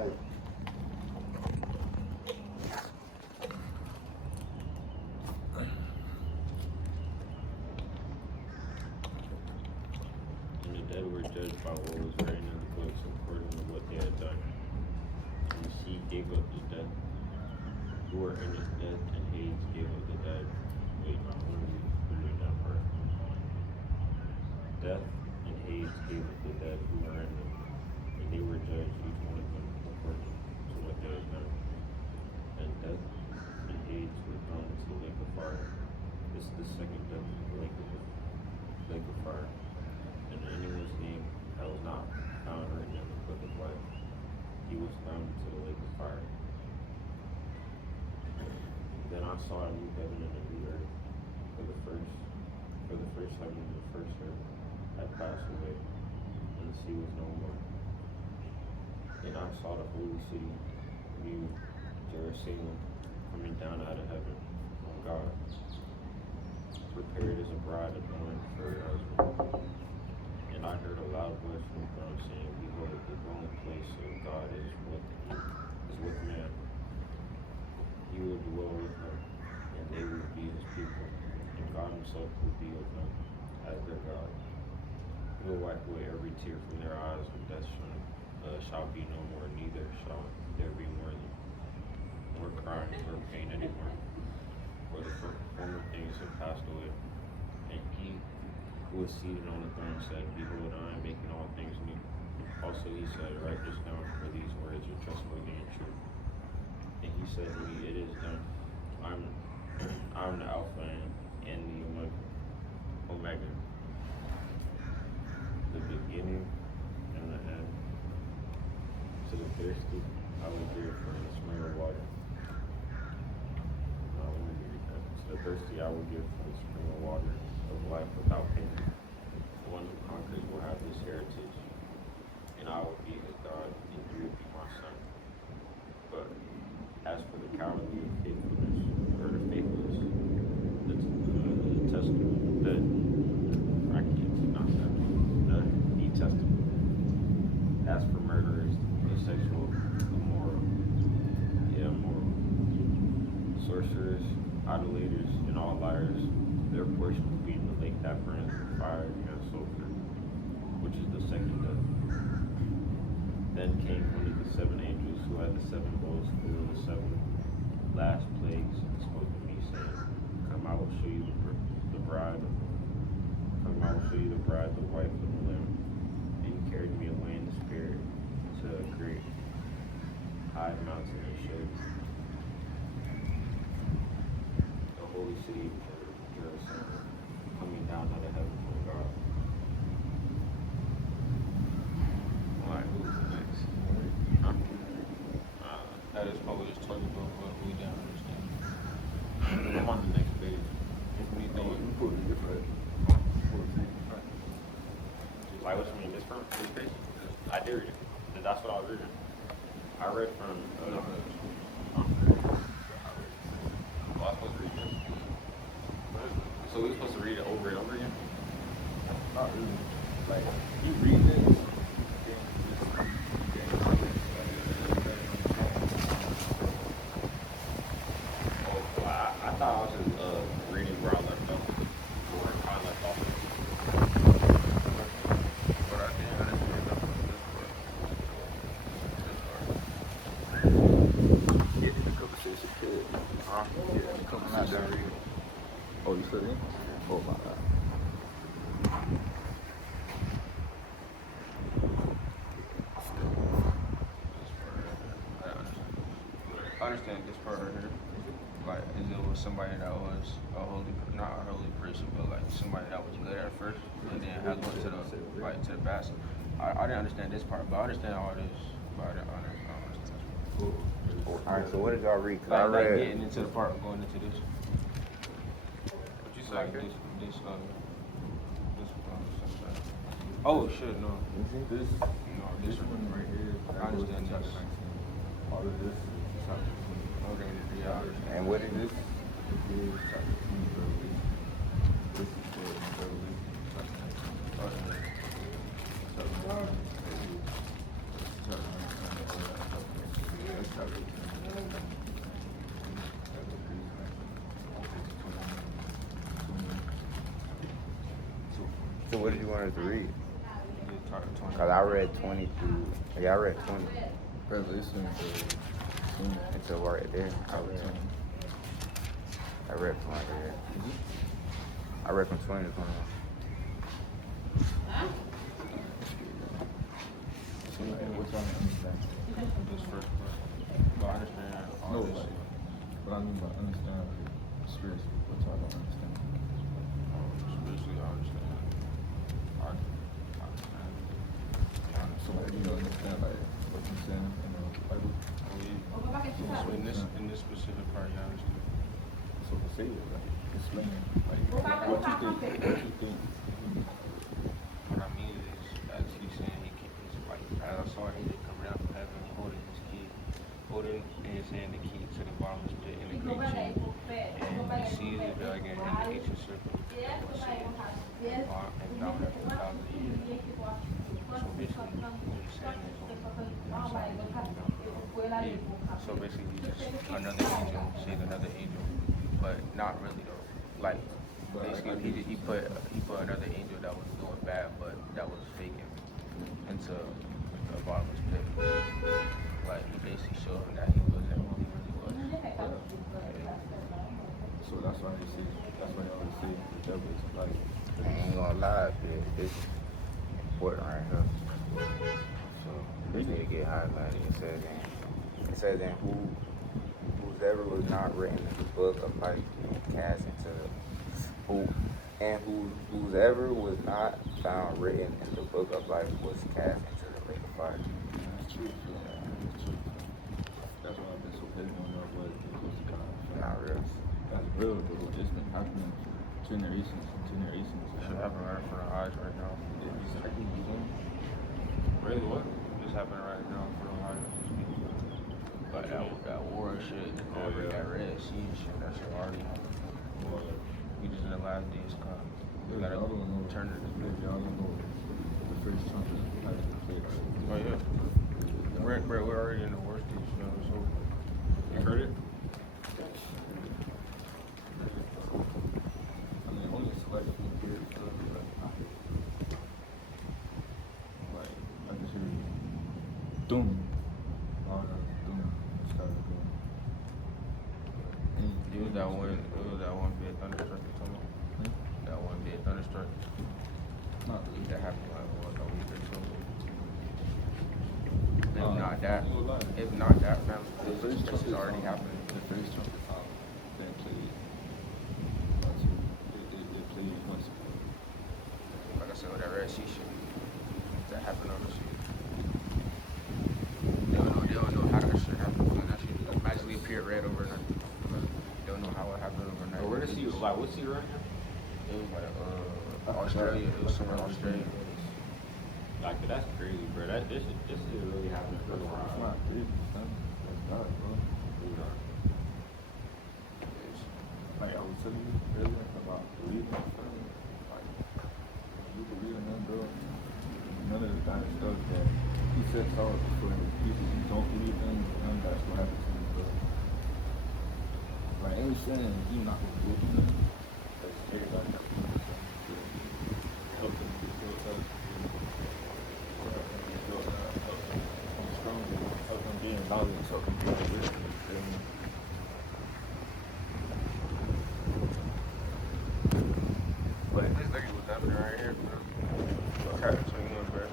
life. And the dead were judged by what was written in the books according to what they had done. And the sea gave up the dead who were in its death, and Hades gave up the dead. Wait, no, I'm going to read that part. Death and Hades gave up the dead who were in them, and they were judged, each one of them, according to what they had done. And death and Hades were thrown into the lake of fire. This is the second death, the lake of fire. And anyone's name that was not found written in the book of life, he was thrown into the lake of fire. Then I saw a new heaven and a new earth, for the first heaven and the first earth had passed away, and the sea was no more. And I saw the holy city, New Jerusalem, coming down out of heaven from God, prepared as a bride adorned for her husband. And I heard a loud voice from the throne saying, Behold, the dwelling place of God is with man. He will dwell with them, and they will be his people, and God himself will be with them as their God. He will wipe away every tear from their eyes, and death shall be no more, neither shall there be more crying or pain anymore. For the former things have passed away. And he who was seated on the throne said, Behold, I am making all things new. Also he said, Write this down, for these words are trustworthy and true. And he said to me, It is done. I'm the Alpha and the Omega, the beginning and the end. To the thirsty, I will give from the spring of water. To the thirsty, I will give from the spring of water of life without pain. The one who conquers will have this heritage, and I will be his God, and he will be my son. But as for the cowardly faithfulness, or the faithless, the testament, the New Testament. As for murderers, the sexual, immoral, sorcerers, idolaters, and all liars, their portion will be in the lake that burns with fire and sulfur, which is the second death. Then came one of the seven angels who had the seven bowls full of the seven last plagues and spoke to me, saying, Come, I will show you the bride. Come, I will show you the bride, the wife of the Lamb. And he carried me away in the spirit to a great high mountain and showed the holy city of Jerusalem coming down out of heaven from God. Alright, who's next? Huh? That is what we just talking about, but we didn't understand. I'm on the next page. What do you think? You put it different. Like, what's from this from? This page? I did read it. That's what I was reading. I read from. No. Oh, I was supposed to read this. So we were supposed to read it over and over again? Not really. Like, you read this. Oh, I thought I was just reading where I left off. Where I left off. But I didn't understand this Yeah, the conversation kid. part. Yeah, I'm not done reading. Oh, you still in? Oh, my God. I understand this part right here. Like, is it was somebody that was not a holy person, but like somebody that was good at first, and then had went to the best. I didn't understand this part, but I understand all this. But I don't understand this part. All right, so what did y'all read? 'Cause Like I read. getting into the part of going into this. What you Like say? this. Oh shit, no. This, No, this one right here. I understand chapter this. 19. All of this is chapter 20. Okay, yeah, I understand. And what is This it? is chapter 20, Revelation. This is for Revelation chapter 19. Chapter 19. Chapter 19. what did you want us to read? You just taught 20. Cause I read 20 through. Yeah, I read 20 Revelation until right there. I read from right there. I read from 20 to 21. What y'all understand? This first part. But I understand all No, this like, shit. but I mean by understand spiritually, what y'all don't understand. Spiritually, I understand. I understand. So like you don't understand like what you're saying in the Bible. So in this specific part, you understand. So to say it, like explain like what you think. What I mean is, as he's saying, he's like, as I saw he come down from heaven holding his key, holding in his hand the key to the bottomless pit in the great chain. And he sees the dragon and the ancient serpent that was Satan, and bound her for 1,000 years. So basically, what he's saying is, so basically, just another angel, saved another angel, but not really though. Like basically, he put another angel that was doing bad, but that was faking into the bottomless pit. Like he basically showed him that he wasn't who he really was. So that's why they say the devil is like I ain't gonna lie, but this important right here. So this need to get highlighted. It says in whosoever was not written in the book of life cast into whosoever was not found written in the book of life was cast into the lake of fire. that's true. That's true. That's why I've been so heavy on that word because God. Not real. That's real though. It's been happening for generations and generations. Should happen right in front of our eyes right now. Exactly. You know? Really, what? It's happening right now in front of our eyes. But that war and shit, that Red Sea and shit, that shit already happened. We just in the last days come. We gotta turn it. Y'all don't know the first trumpet has been played. Oh yeah. We're already in the worst days, you know, so you heard it? I mean, only select a few weird stuff. Like, I just hear doom. All that doom started going. It was that one big thunderstruck you talking about? That one big thunderstruck. Not really. That happened like what, a week or two. If not that, man, this is already happening. The first trumpet sound they played once. They played once. Like I said, with that Red Sea shit, that happened on the sea. They don't know how that shit happened. Like, that shit magically appeared red overnight. They don't know how it happened overnight. Where does he like? What's he right here? It was like Australia. It was somewhere in Australia. Like that's crazy, bro. This is really happening for the It's world. not crazy, son. That's God, bro. Like I was telling you earlier about believing, like you believe in them, bro. None of the kind of stuff that he sets out for people who don't believe in, none of that's gonna happen to you, bro. Like I ain't saying you not gonna go through nothing, but everybody has to do something to help them get built up. Help them being knowledge, help them being wisdom, you feel me? But this literally was happening right here, bro. Okay, so you know, bro.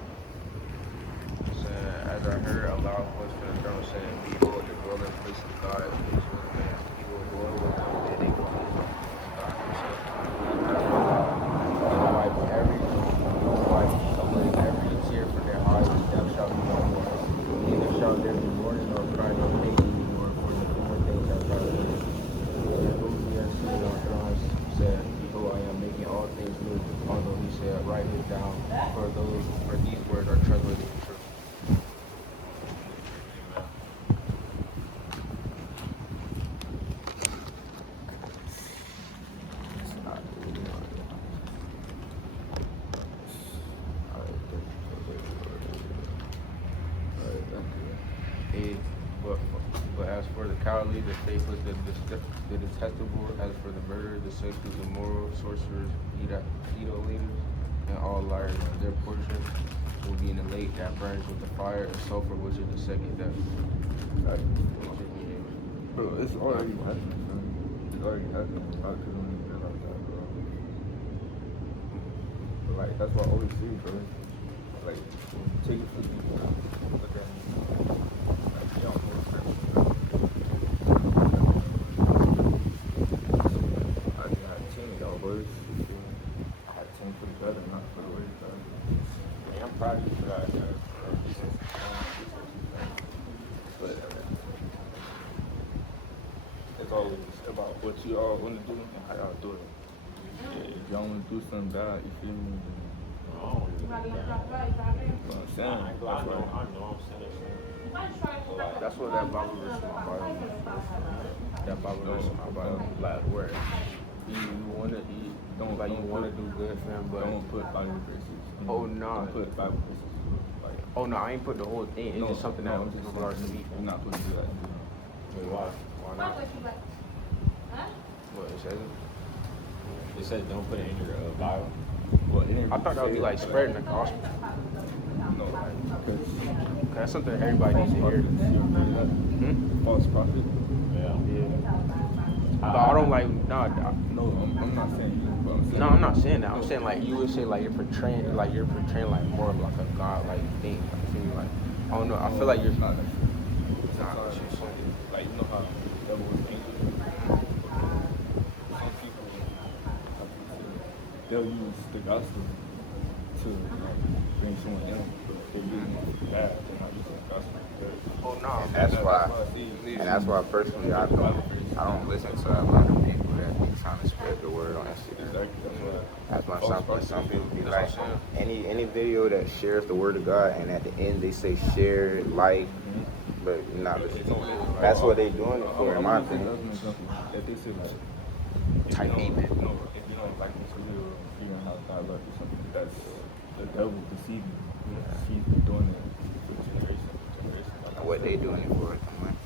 Saying, as I heard a loud voice from the throne saying, behold, the dwelling place of God is with man. He will dwell with them, and they will be his own. God himself. And wipe away every tear from their eyes, and death shall be no more. Neither shall there be mourning nor crying nor pain anymore, for the former things have passed away. And who he has seen on thrones said, behold, I am making all things new. Although he said, write it down, for these words are trustworthy and true. But as for the cowardly, the faithless, the detestable, as for the murderer, the sexually immoral, sorcerers, idolaters, and all liars, their portion will be in the lake that burns with the fire and sulfur, which is the second death. Like, bro, it's already happening, son. It's already happening. A lot of people don't even realize that, bro. But like, that's what I always see, bro. Like, take it for people. Look at me. Like, y'all know scripture, bro. I just had 10 y'all boys. I had 10 for the better, not for the worse, bro. Man, I'm proud of you for that. But it's always about what you all want to do and how y'all do it. Yeah, if y'all want to do something bad, you feel me? I don't really You know what I'm saying? I know I'm saying. That's what that Bible verse in my Bible. That Bible verse in my Bible, like where you wanna do good for him, but Don't put Bible verses. Oh, nah. Don't put Bible verses. Like, oh no, I ain't put the whole thing. It's just something that I'm was just in regards to saying, me. you're not supposed to do that. Wait, why? Why not? What it says? It says don't put it in your Bible. Well, it ain't I thought that would be like spreading the gospel. No, like, because That's something everybody needs to hear. false prophet. Yeah. But I don't like No, I'm not saying you, but I'm saying. No, I'm not saying that. I'm saying like you would say like you're portraying like more of like a god like thing. Like, I feel like I don't know. I feel like you're not. Nah, Sometimes, what you're saying. like, you know how the devil is angry. Some people, they'll use the gospel to like bring someone in, but they're using it for bad. They're not using the gospel. Oh no. And that's why, I see. and that's why personally I don't listen to a lot of people that be trying to spread the word on Instagram. Exactly. That's why some people be That's like, what I'm any video that shares the word of God, and at the end they say share, like, but you're not listening. That's what they doing it for, in my opinion. If they say like, Type if you amen. don't- No, if you don't like this video, or figuring out God love you, something, that's the devil deceiving you. He's been doing it for generation to generation. And what they doing it for is the money,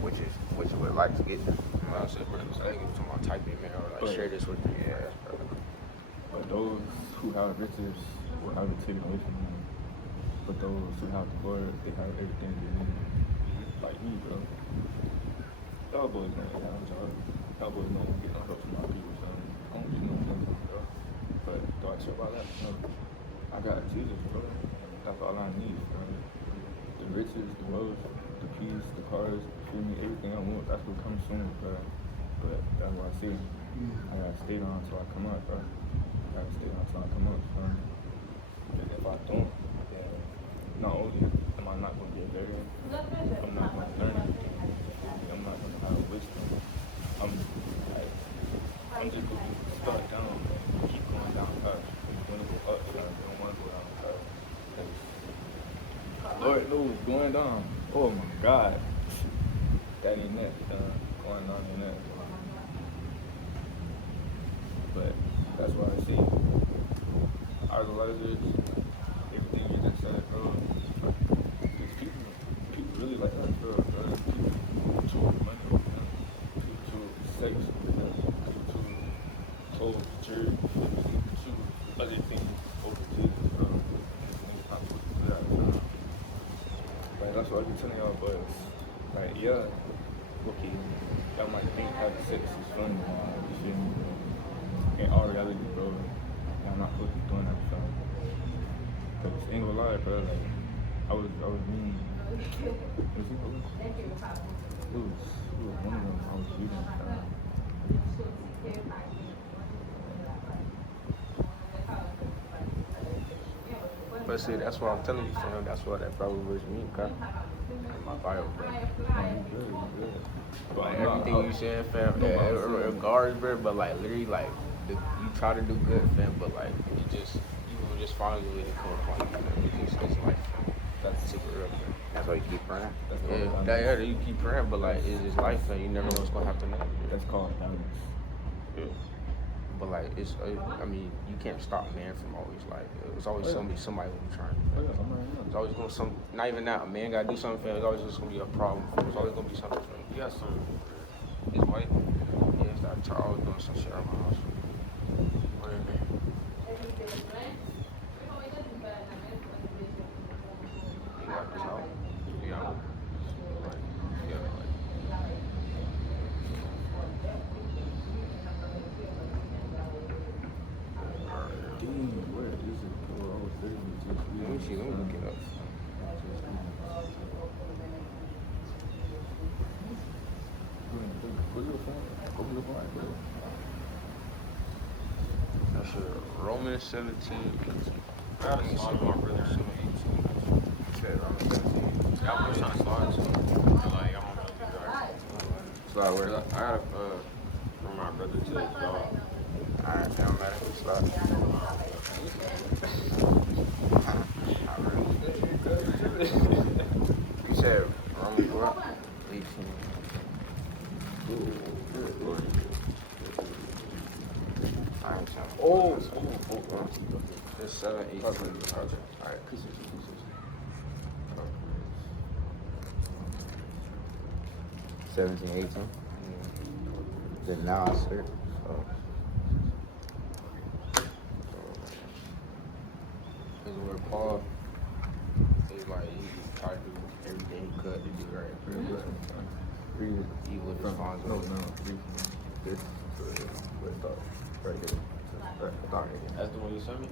which is what likes to get them. I said, bro, so they give my type in man or like share this with me. Yeah. But those who have riches will have it taken away from them. But those who have the Lord, they have everything they need. Like me, bro. Y'all boys know that I'm job. Y'all boys know I'm getting no help from my people, so I don't get no help from y'all. But do I chill about that? No. I got Jesus, bro. That's all I need, bro. The riches, the wealth, the peace, the cars, feel me, everything I want, that's what comes soon, bro. But that's what I see. I gotta stay down until I come up, bro. I gotta stay down until I come up, bro. Because if I don't, then not only am I not gonna get better, I'm not gonna learn anything. I'm not gonna have wisdom. I'm just gonna be stuck down and keep going down fast. I'm gonna go up, so I don't wanna go down fast. Lord knows going down. Oh my God. That ain't that. Going down ain't that. But that's what I see. I realize this. Everything you just said, bro. Because people really like that, bro. People choose money over them. People choose sex over them. People choose clothes, church. People choose other things over Jesus, bro. Niggas not supposed to do that, bro. Like, that's what I be telling y'all, boys. Like, yeah, okay, y'all might think having sex is fun, you feel me? In all reality, bro, y'all not supposed to be doing that for fun. Cause ain't gonna lie, bro, like, I was mean. Was he cool? It was one of them I was reading. But see, that's what I'm telling you, fam. That's what that Bible verse mean, okay? In my Bible, bro. But Like everything you said, fam, regards, bro. But like literally, like you try to do good, fam. But like you will just find your way to come upon you. Fam. It's life, fam. That's super real, fam. That's why you keep praying. Yeah, you keep praying, but like it's just life, fam. You never know what's gonna happen next. That's called balance. Yeah. But like I mean, you can't stop man from always like. It's always somebody who be trying. It's always gonna not even that a man gotta do something for him. It's always just gonna be a problem. It's always gonna be something for him. You got something. His wife, yeah, it's that child doing some shit around my house. You got this out. You got like, you got like. Dang, where is it? Oh, I was sitting with just Let me see. Let me look it up. What's your phone? Open the phone, bro. That's a Romans 17. I got a slot my brother, 18. Said Romans 17. Yeah, I'm trying to start, so, like, I don't know if you guys. Slide I where? got from my brother to his dog. Alright, it don't matter. Slide. You said Romans what? 18. Alright, so. Oh, it's 7, 18. Alright. 17, 18. Then now I search. Oh. Because where Paul is like, he tried to do everything he could to do right. Read it. Evil From, responds. no, this to where it starts. Right here. Right, start right here. That's the one you sent me?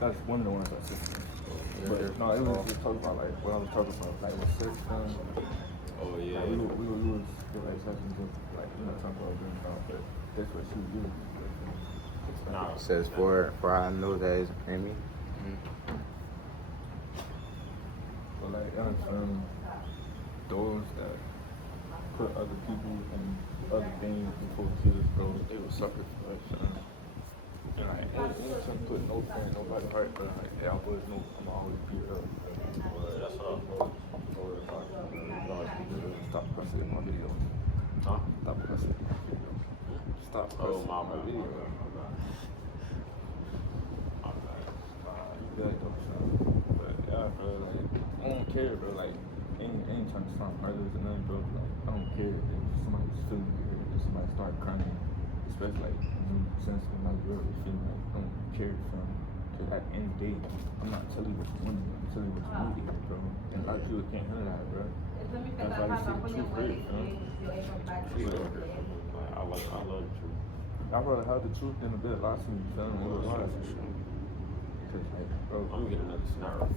That's one of the ones I sent you. Yeah, But there's no, it Paul. was just talking about like what I was talking about, like with search terms. Oh, yeah. Like, we was like searching just like talking about doing stuff, but that's what she was doing. Nah. It says, for I know that is in me. But like those that put other people and other things before Jesus, bro, they were suckers for us. And like, ain't put no fear in nobody's heart, but like, yeah, I always know I'm always beat up. That's what Stop cussing in my video. Huh? Stop cussing in my video. Stop Oh, cussing my in my bad. video. Yeah, but yeah, bro, like, I don't care, bro, like, ain't trying to sound murderers or nothing, bro, like, I don't care if somebody's feeling weird, if somebody start crying, especially, like, you sense when like, you're really feeling like, I don't care from, because at the end of the day, I'm not telling you what you want, I'm telling you what you need to hear, bro, and a lot of people can't handle that, bro. That's why they say the truth hurts, you know? I love the truth. I'd rather have the truth than a bit of lies to me, you feel me? Or lies. Because, like, bro, I'm gonna get another scenario.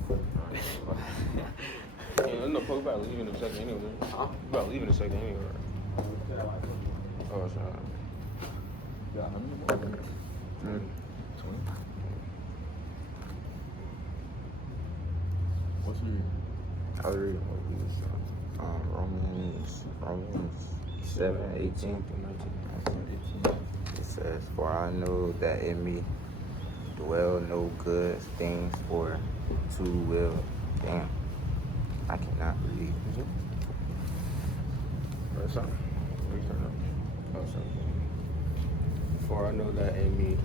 Yeah, no, Paul, about leaving in a second anyway. Huh? About leaving in a second anyway. Oh, sorry. yeah, how many more minutes? 20. What's your reading? I was reading what we was Romans 7, 18 through 19. It says, for I know that in me dwell no good things, for to will. Damn, I cannot read. Or something. Oh, something. For I know that in me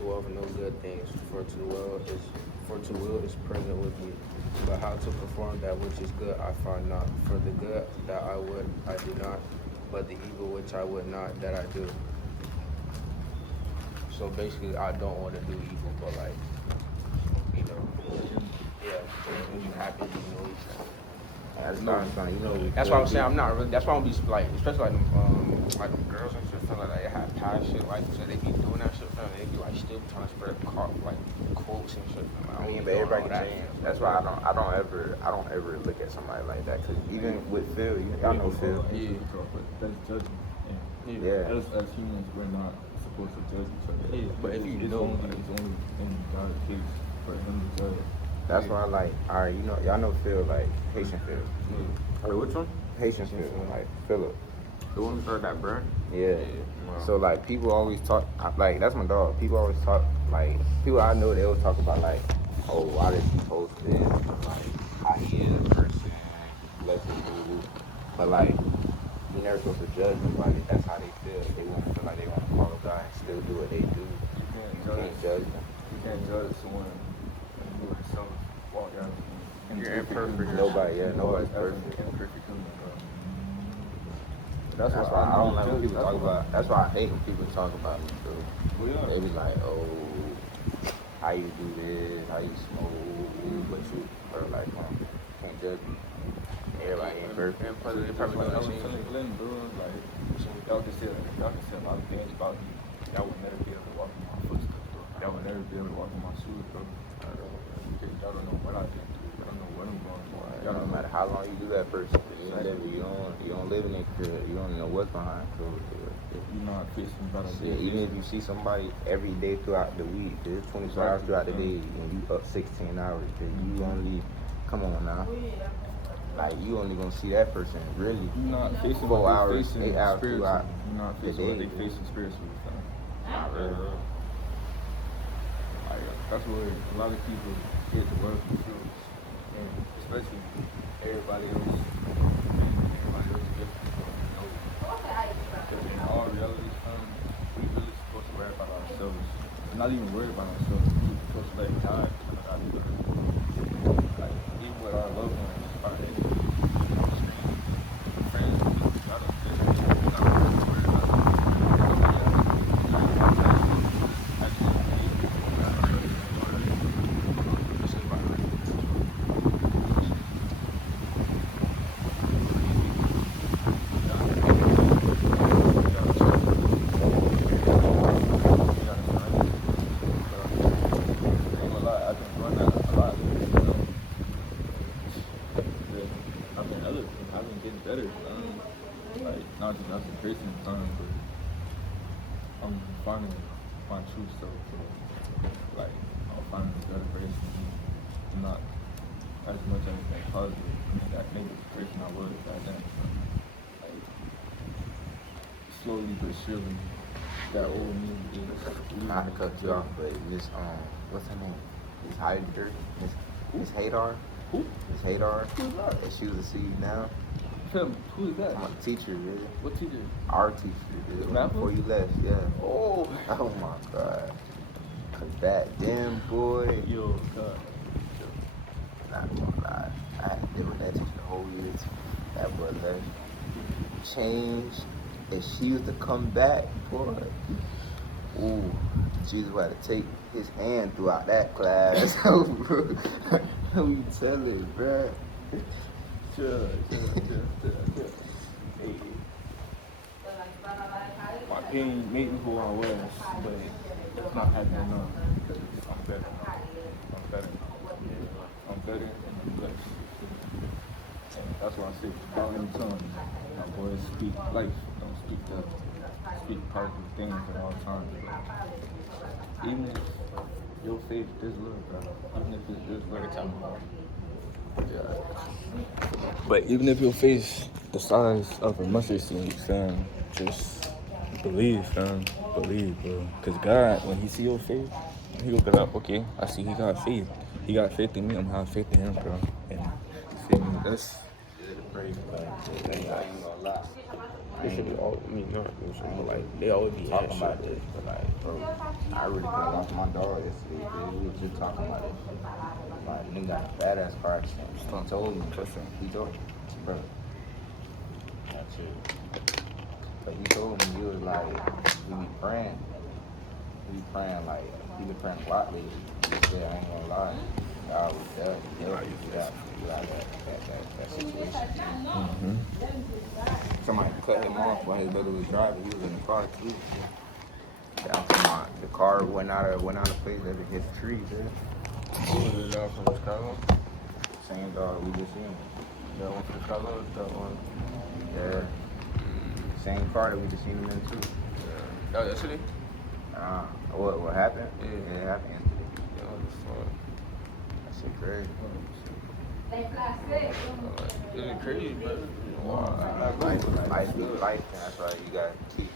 dwell no good things, for to will is present with me. But how to perform that which is good I find not. For the good that I would I do not, but the evil which I would not that I do. So basically, I don't want to do evil, but like, you know, yeah. When you happen, you know. That's not funny, you know. That's why I'm saying I'm not really. That's why I'm be like, especially like them girls and shit, feel like they have past shit, like you said, they be doing that shit, they be like still trying to spread like quotes and shit. I mean, but everybody can change. That's why I don't ever look at somebody like that. Cause even with Phil, y'all know Phil. Yeah. But that's judgment. And Yeah. as humans, we're not supposed to judge each other. Yeah, but if you it's know, only in God's case for him to judge. That's why, like, all right, you know, y'all know Phil, like Haitian Phil. Wait, which one? Haitian Phil, like Philip. The one who started that burn? Yeah. Wow. So like people always talk like that's my dog. People always talk like people I know they always talk about like, oh, why did he post this? Like how he is a person, let's do. But like you never supposed to judge nobody. That's how they feel. They want to feel like they want to follow God and still do what they do. You can't judge them. You can't judge someone who himself walk out. You're imperfect. Nobody's perfect. Imperfect human, bro. That's why I don't like when people talk about. That's why I hate when people talk about me. Too. Well, yeah. They be like, oh, how you do this, how you smoke, but you, bro, like, come on, can't judge me. Everybody ain't perfect. And probably, they probably Like I gonna was see telling Glenn, bro, like, y'all can say a lot of things about me. Y'all would never be able to walk in my footsteps, bro. Y'all would never be able to walk in my shoes, bro. Y'all don't know what I did. Y'all don't know what I'm going through. Y'all No don't matter know. how long you do that person, you don't live in that crib. You don't know what's behind closed doors. You know, I'm facing battles. Shit, even if you see somebody every day throughout the week, there's 24 hours throughout the day, and you up 16 hours, then you only, come on now, like you only gonna see that person really You're not facing 4 what they hours, facing 8 hours spiritually. throughout You're not the facing what day. they facing spiritually, fam. Not really. Like, that's where a lot of people get the word confused. And especially everybody else. Everybody else is different. You know, because in all reality, we really supposed to worry about ourselves. Not even worry about ourselves. We're supposed to let God come out of the like, even with our loved ones, our enemies, our strangers, friends, people, y'all don't fit. Not really worry about them. I've been getting better, like not just as a person, but I'm finding my true self. Like I'm finding a better person. I'm not as much as that positive, that negative person I was back then. Like slowly but surely, that old me is. Not to cut you off, but Miss what's her name? Miss Hyder, Miss Hadar. Who? Miss Hadar. Who's that? She was a seed now. Him. Who is that? I'm a teacher, really. What teacher? Our teacher, really. Math Before one? you left, yeah. Oh. Oh my God. Cause that damn boy. Yo, God. Not gonna lie. I had to deal with that teacher the whole year. That boy left. Changed. If she was to come back, boy. Ooh, Jesus had to take his hand throughout that class. Who you telling, bruh? Chill. Hey. My pain made me who I was, but it's not happening now because I'm better. I'm better and I'm blessed. And that's why I say, call in tongues. My boys speak life, don't speak death. Speak positive things at all times. Even if your faith is little, bro. Even if it's just little. Yeah. But even if your face the size of a mustard seed, fam, just believe, fam. Believe, bro. Because God, when he see your faith, he will be like, okay, I see he got faith. He got faith in me, I'm gonna have faith in him, bro. And you feel me? That's Praise God. I ain't gonna lie. They should be all, I mean, not, but like, they always be Talking at about shit. this, but like, bro, I really could have lost my dog yesterday, dude. We were just talking about this shit. Like, nigga got a badass car accident. He told me, he told me, bro. That's it. Cause he told me, he was like, we be praying. Like, he been praying a lot lately. He said, I ain't gonna lie. God was there to help you get out of that situation. Somebody cut him off while his brother was driving. He was in the car too. Yeah, I'm talking about the car went out of place that it hit the tree, dude. Was it from Chicago? Same dog we just seen. That one from Chicago? That one? Yeah. Same car that we just seen him in too. Oh, yesterday? What happened? Yeah. It happened. Yeah, what the fuck? That shit crazy. It's crazy, but Life is life, and that's why you gotta keep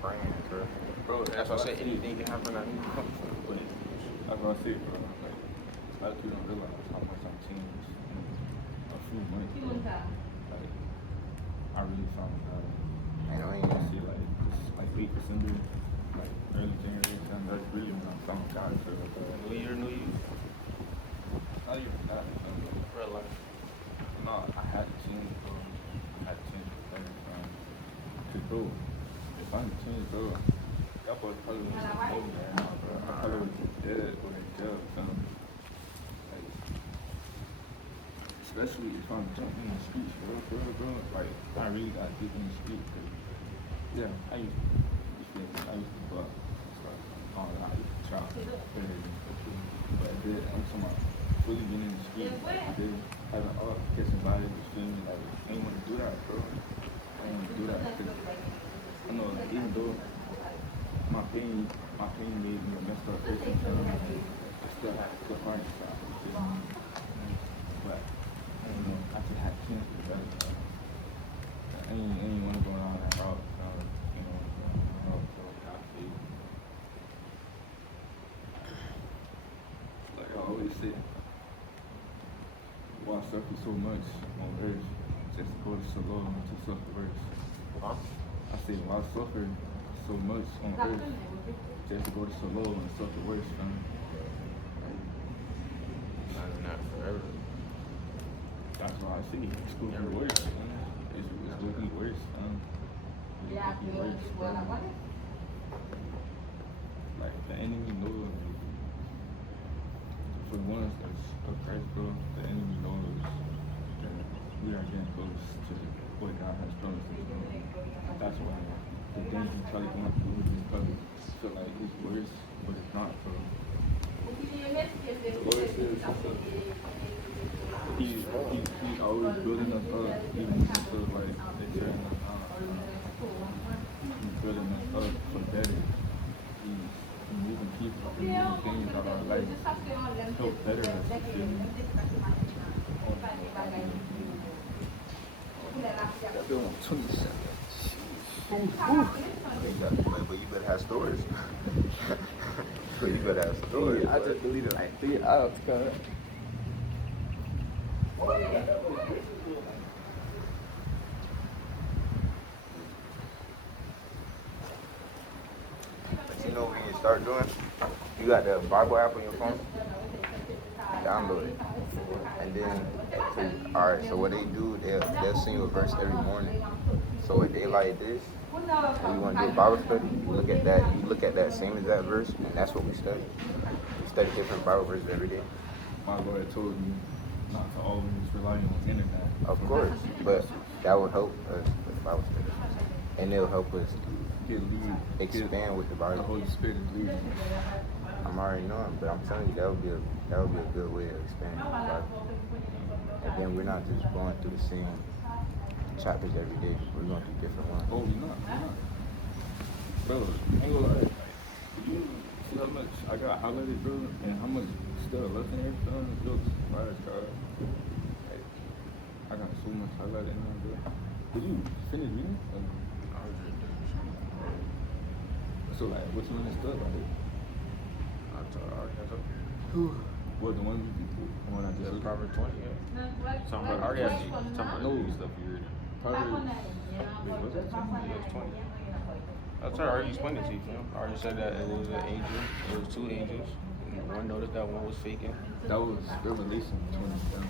praying, bro. bro, that's why I said anything can happen. I need to come from it. But that's what I say, bro. Like, a lot of people don't realize how much I'm changed. A few months ago, like, I really found God. I see, like, this, like, late December, like, early January, that's really when I found God. So, New Year, New You. not even that. Real life. No, I had to change, bro. I had to change the thing. Cause, bro, if I didn't change, bro, that boy probably was dead right now, bro. I probably was dead or in myself, like, especially if I'm jumping in the streets, bro. Like, I really gotta get in the street, cause, yeah, I used to go out, start all that, I used to try, but then, I'm talking about fully getting in the street, then having all catching bodies, you feel me, like, I ain't wanna do that, bro. I ain't wanna do that, cause I know, like, even though my pain made me a messed up person, I still had a good heart inside, you feel me? But, I don't know, I just had cancer, right? I ain't wanna go down that route, you know, so I feel. Like I always say, why suffer so much on earth just to go to so low to suffer worse? Huh? I say, why suffer so much on earth just to go to so low and suffer worse, fam? Not forever. That's why I say it's gonna be worse, man. It's gonna be worse, fam. It's gonna be worse, fam. Like, the enemy knows, for the ones that's oppressed, bro, the enemy knows that we are getting close to what God has promised us, bro. That's why the things we try to go through is probably feel like it's worse, but it's not, bro. The Lord says he's always building us up, even when it feels like they're tearing us down. He's building us up for better. He's moving people, moving things out of our life, help better us, you feel me? Doing 27. But you better have stories. But you better have stories. I just deleted like 3 apps, cuz. But you know what you start doing? You got the Bible app on your phone? Download it. And then, alright, so what they do, they'll send you a verse every morning. So a day like this, and you want to do a Bible study, you look at that same exact verse, and that's what we study. We study different Bible verses every day. My Lord told me not to always rely on the internet. Of course, but that would help us with Bible study. And it'll help us expand with the The Bible. Holy Spirit is leading. I'm already knowing, but I'm telling you that would be a good way of expanding the Bible. And then we're not just going through the same chapters every day. We're going through different ones. Oh, you're not. Bro, I ain't gonna lie. You see how much I got highlighted, bro, and how much still left in there, bro? It looks fire, cuz. Like, I got so much highlighted in there, bro. Did you finish reading? So, like, which one is still like? What, the one I just Proverbs 20, yeah. Talking about, I already have talking about the stuff you read. Proverbs. Wait, what's that? It's 20. That's I already explained it to you, fam. I already said that it was an angel. It was 2 angels. And one noticed that one was faking. That was Revelation 20. Yeah.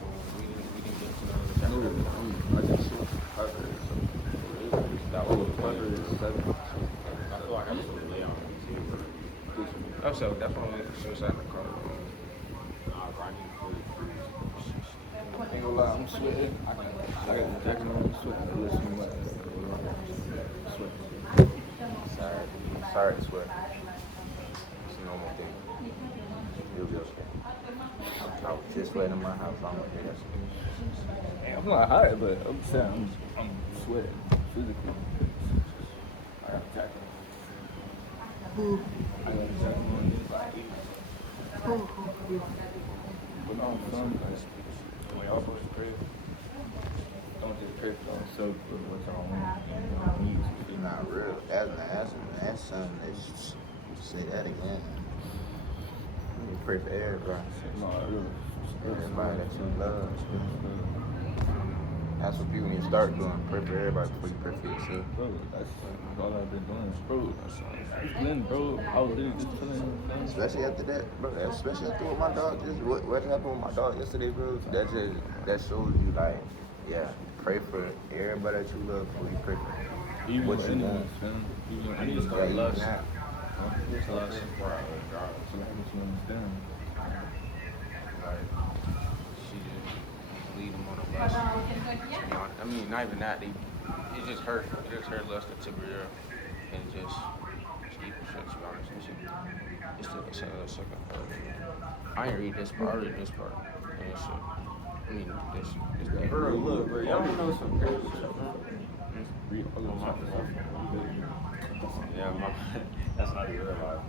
So we didn't get to another chapter. No, I just saw Proverbs. That was Proverbs 7. I feel like I just lay on the table. Oh, so that's why we suicide in the car. I ain't gonna lie, I'm sweating. I got the jacket on, I'm sweating. It looks me like sweating. Sorry to sweat. It's a normal thing. You'll be okay. I was just sweating in my house. I'm okay. That's okay. I'm not hot, but I'm saying I'm sweating physically. I got a jacket on. I got a jacket on. But no, son, we all supposed to pray. Don't just pray for yourself, but what y'all want. It's not real. That's something that's, say that again. You pray for everybody. No, really. Everybody that you love. That's what people need to start doing. Pray for everybody before you pray for yourself. Bro, that's all I've been doing. Bro, Glenn, bro, I was literally just chilling. Especially after that, bro. Especially after with my dog. Just what happened with my dog yesterday, bro. That shows you like, yeah, pray for everybody that you love before you pray for Even what your you want. enemies, fam. Even your I need to enemies. start Yeah, lust. even that. Tell us for our God. So how much you understand? Like, she just lead them on a bus. To be honest, I mean, not even that. It's just her. It just her lust to Tiberia, and just evil shit. To be honest, and shit. It's a second part. I ain't read this part. I read this part. And shit. I mean, this thing. Bro, look, bro, y'all wanna know some crazy shit, bro? Read all Oh, the my chapters. fault. Yeah, that's not even real life.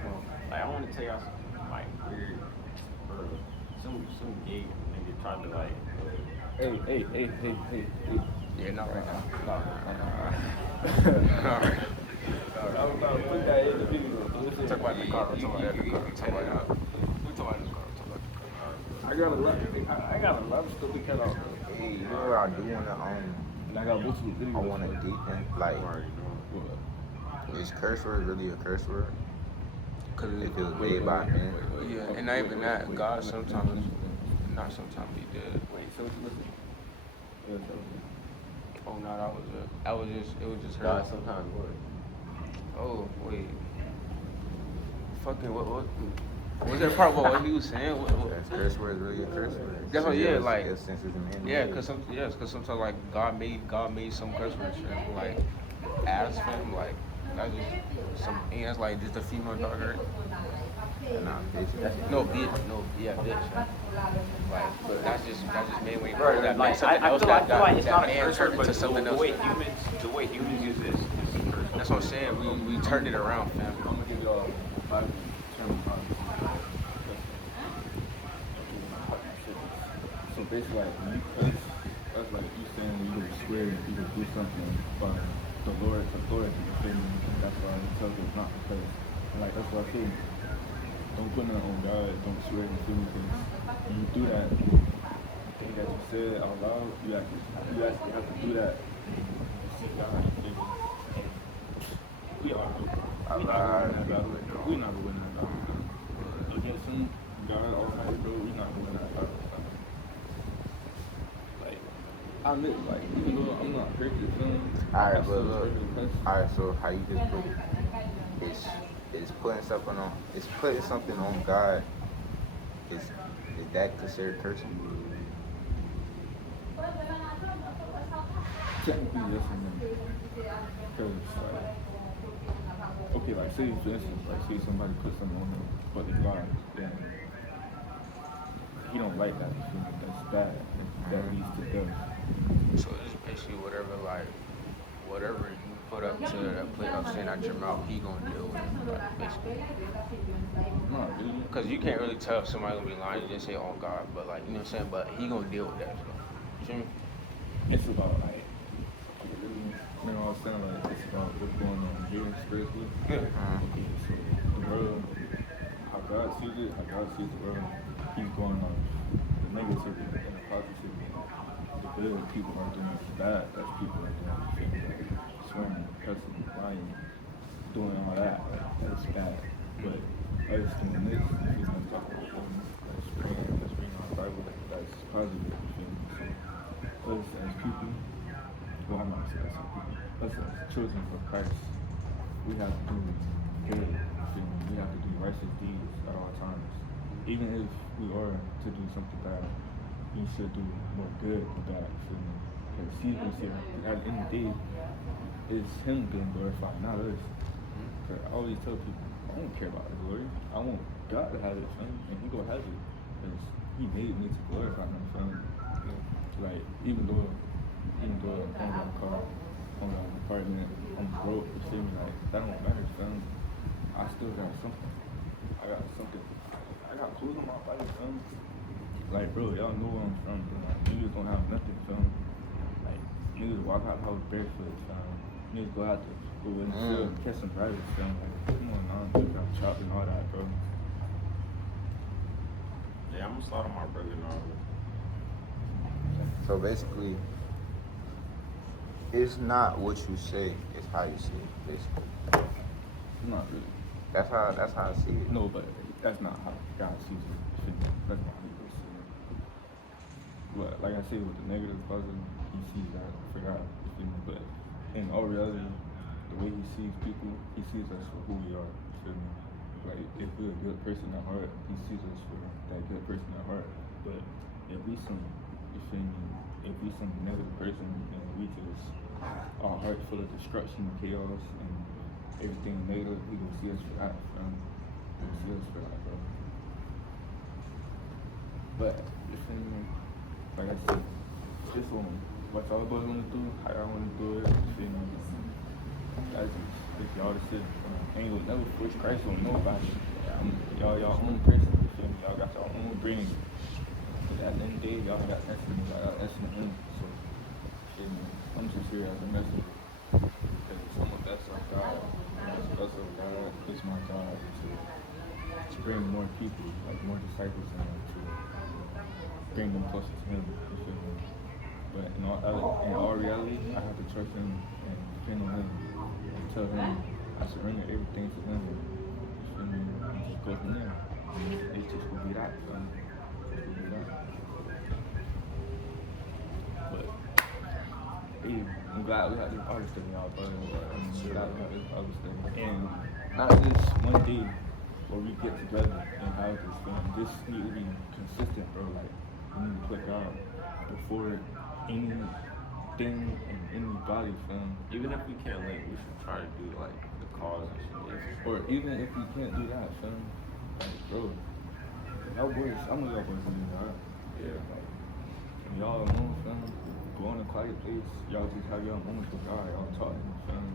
Like, I want to tell y'all some, like, weird, bro, some gay nigga tried to, like, Hey. Yeah, not right now. No. All right. Put that in the video. Talk about the car. Talk about the car. Talk about that. We talk about the car. Talk about the car. I got a lot of stuff to cut off. Hey, you know what I do want to And I got multiple videos. I want to deepen, like, is curse word really a curse word? Cause If it was made by men. yeah, and not even that. God sometimes, not sometimes he did. Wait, so listen. Oh no, that was it. It was just her. God sometimes what? Oh wait. Fucking what? Was there a part about what he was saying? Is curse word really a curse word? That's what, yeah, like, Since it's a man. yeah, cause sometimes like God made some curse words for him, like ass for him, like that's just some, and that's like just a female dogger. Nah, bitch. No bitch, bitch. Like, but that's just made when Bro, that like, meant something I else feel like it's that not a man curse turned word, but into something the else. way humans use this is a curse. That's what I'm saying. We turned it around, fam. I'm gonna give y'all 5 terminology. So basically, like, when you cuss, that's like you saying you would swear you would do something by the Lord's authority, you feel me? And that's why he tells us not to cuss. And like, that's why I feel don't put nothing on God, don't swear, you feel me? Because when you do that, the thing that you said out loud, you actually have to do that. To see God, you feel me? We not gonna win that battle. We not gonna win that battle. Against him, God Almighty, bro, we not gonna win that battle. Like, I admit, like, even though I'm not perfect, you know, Alright, I but still look. struggle with cuss. Alright, so how you just put it? It's putting something on. It's putting something on God. Is that considered cursing? Technically, yes and no. Because, like, okay, like, say for instance, like, say somebody put something on him, but the God, then he don't like that, you feel me? That's bad. That leads to death. So it's basically whatever you put up to that plate of sin out your mouth, he gonna deal with it, like, basically. Not really. Cause you can't really tell if somebody gonna be lying and just say, "Oh God," but like, you know what I'm saying. But he gonna deal with that. So, you feel me? It's about, like, you know what I'm saying? Like, it's about what's going on here spiritually. Yeah. Okay, so the world, how God sees it, how God sees the world, he's going on the negativity and the positivity. The good people are doing bad, that's people are doing things like swearing, cussing, lying, doing all that. Like, that's bad. But us doing this, you know, talking about let's read our Bible, that's positive. You feel me? So us as people, well, I'm not saying us as people, us as children of Christ, we have to do good. You feel me? We have to do righteous deeds at all times. Even if we are to do something bad, we should do more good than bad. You feel me? Because he's gonna see at the end of the day, it's him being glorified, not us. Cause I always tell people, I don't care about the glory. I want God to have it, fam, and he gonna have it. Because he made me to glorify him, fam. Like, even though I don't got a car, I don't got an apartment, I'm broke, you feel me? Like, that don't matter, fam. I still got something. I got something. I got clothes on my body, fam. Like, bro, y'all know where I'm from, bro. Like, niggas don't have nothing, fam. Like, niggas walk out the house barefoot, fam. Niggas go out to go in the field and catch some rabbits, fam. Like, come on, now, I'm got chopped and all that, bro. Yeah, I'm gonna slaughter my brother now. So basically, it's not what you say, it's how you see it. Basically, Not really. that's how I see it. No, but that's not how God sees it. You feel me? That's not how he sees it. But like I said, with the negative positive, he sees that for God. You feel me? But in all reality, the way he sees people, he sees us for who we are. You feel me? Like, if we're a good person at heart, he sees us for that good person at heart. But if we some, you feel me? If we some negative person, and we just, our heart full of destruction and chaos and everything negative, he gonna see us for that, fam. He gonna see us for that, bro. But, you feel me? Like I said, just on what y'all boys wanna do, how y'all wanna do it, you feel me? That's just, if y'all just sit, ain't gonna never push Christ on nobody. Y'all own person, you feel me? Y'all got your own brain. But at the end of the day, y'all got essence, that's in the end. So, feel me? I'm just here as a messenger. Because some of that's our God. That's our God. It's my job to bring more people, like more disciples in, to bring them closer to Him. You feel me? But in all reality, I have to trust Him and depend on Him and tell Him I surrender everything to Him. You feel me? And just go from there. It just will be that. It just will be that. But hey, I'm glad we had this Father's Day, y'all, brother. I'm glad we had this Father's Day. And not just one day where we get together and have this fun. This need to be consistent, bro. Like, we need to put God before anything and anybody, fam. Even if we can't link, we should try to do like the cause and shit. Or even if we can't do that, fam. Like, bro, y'all boys, I know y'all boys believe God. Yeah. Like, when y'all alone, fam, go in a quiet place, y'all just have your moments with God, y'all talking, fam.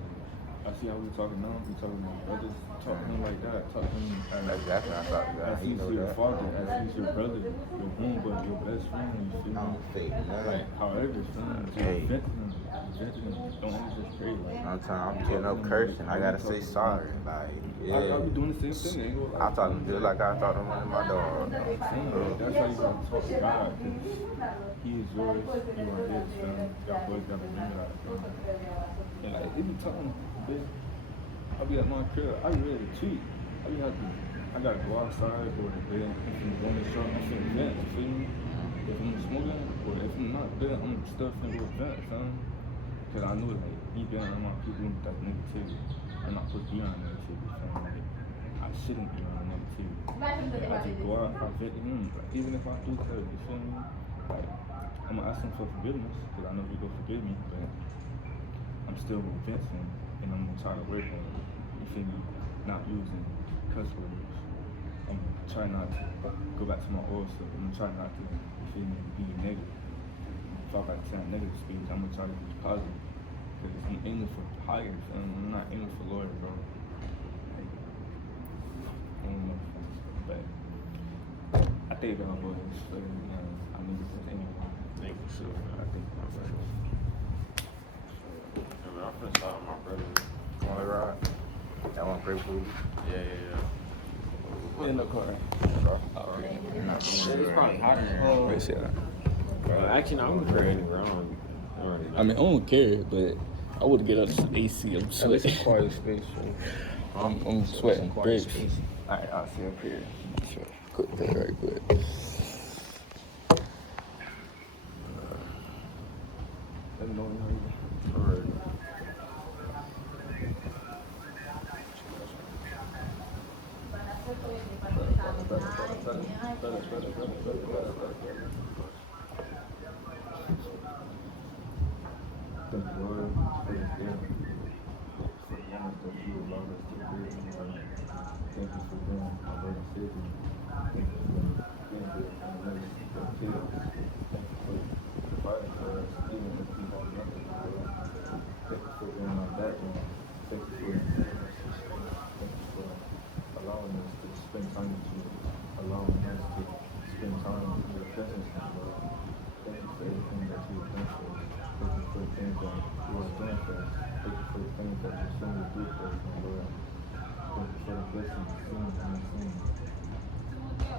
I see how we talking now, we talking about brothers, talk to him like that, talk to him That's exactly what I thought about. as He he's know your that. father, as he's your brother, your homeboy, your best friend, you feel I me? don't think Like, nothing. however, fam, just Hey. vent to him, don't always just pray, like. Sometimes I'm getting up cursing. I gotta say sorry. Like, yeah. I be doing the same thing, ain't gonna lie. I talk to him just like I talk to one of my dogs. That's how you gotta talk to God, because He is yours, you are His, fam. Y'all boys gotta remember that, fam. And like, it be time, bitch. I be at my crib, I be ready to cheat. I gotta go outside, or if I'm going to shop, I'm finna vent, you feel me? If I'm smoking, or if I'm not there, I'm still finna go vent, fam. Cause I know, like, me being around my people, that's negativity. I'm not supposed to be around negativity, fam. Like, I shouldn't be around negativity. I just go out, I vent to Him, like, even if I do tell you feel me? Like, I'm gonna ask Him for forgiveness, cause I know He will forgive me, but I'm still gonna vent to Him, and I'm gonna try to work on it. You feel me? Not using cuss words. I'm gonna try not to go back to my old self. I'm gonna try not to, you feel me, be negative. If I back to that negative speech, I'm gonna try to be positive. Because I'm aiming for higher, fam. I'm not aiming for lower, bro. Like, I don't know, fam. But I think y'all boys, I need to put anyone. Thank you, sir. I think my brothers. I mean, I'm finna start with my brother. You wanna ride? That one great food. Yeah. In the car. It's probably hotter here. Wait, shit. Actually, no, I'm gonna anywhere. I don't really know. I mean, I don't care, but I would get up to AC. I'm sweating. quiet space, I'm sweating bricks. Alright, I'll see up here. Quick, very quick. Let me know when you're ready. Thank you, Lord, for this day. For the moment that you allowed us to live in, Lord. Thank you for being our Lord and Savior. Thank you for being there and us for kids. Thank you for providing for us, even if we have nothing, Lord. Thank you for being our backbone. Thank you for giving us your strength. Thank you for allowing us to spend time with you, allowing us to spend time in your presence, Lord. Thank you for everything that you have done for us. Thank you for the things that you are doing for us. Thank you for the things that you soon will do for us, my Lord. Thank you for the blessings, seen and unseen.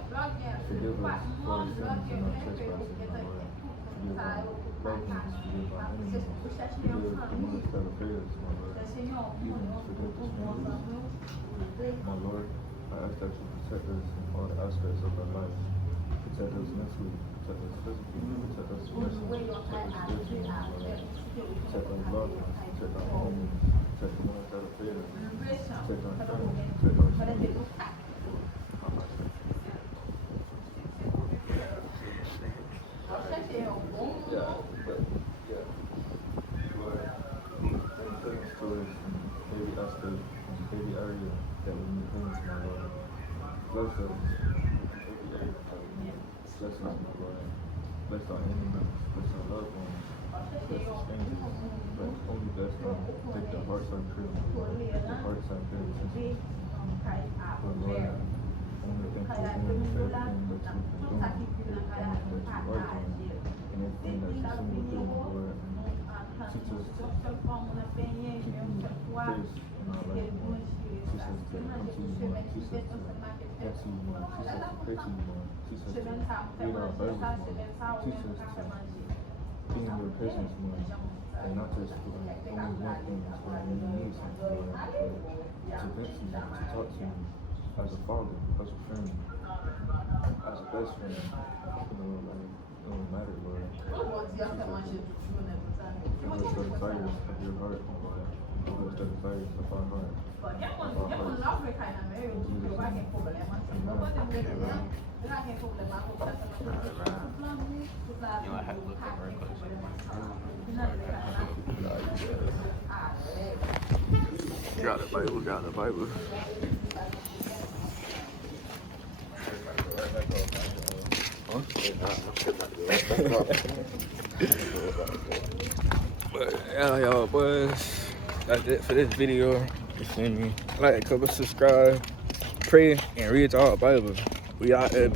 Forgive us for our sins and our trespasses, my Lord. Forgive our loved ones, forgive our enemies. Forgive the ones that have hurt us, my Lord. Even forgive the strangers. My Lord, I ask that you protect us in all the aspects of our life. Protect us mentally, protect us physically, protect us emotionally, protect us spiritually, my Lord. Protect our loved ones, protect our homes, Take the ones that are fair. Take on friends. Take on friends. Yeah, but yeah. But telling stories from every aspect, from every area that we need things, my Lord. Bless us in every area that we need. Bless us, my Lord. Bless our enemies. Bless our loved ones. Bless the strangers. But only bless them. Take their hearts are pure. Take their hearts are good. But Lord, only thank you for everything that you've been doing. Everything that you are doing. And everything that you soon will do, my Lord. Teach us to keep you first in our life, Lord. Teach us to come to you more. Teach us to ask you more. Teach us to pray to you more. Teach us to read our Bibles more. Teach us to be in your presence more. And not just for only one thing, but when you need something, Lord. To vent to you, to talk to you as a father, as a friend, as a best friend. Lord, like, it don't matter, Lord. Give us the desires of your heart, my Lord. Give us the desires of our heart. Of our hearts. In Jesus' name. Amen. You might have to look up very close. Got the Bible, got the Bible. But yeah, y'all boys, that's it for this video. You feel me? Like, comment, subscribe, pray, and read our Bible. We out there,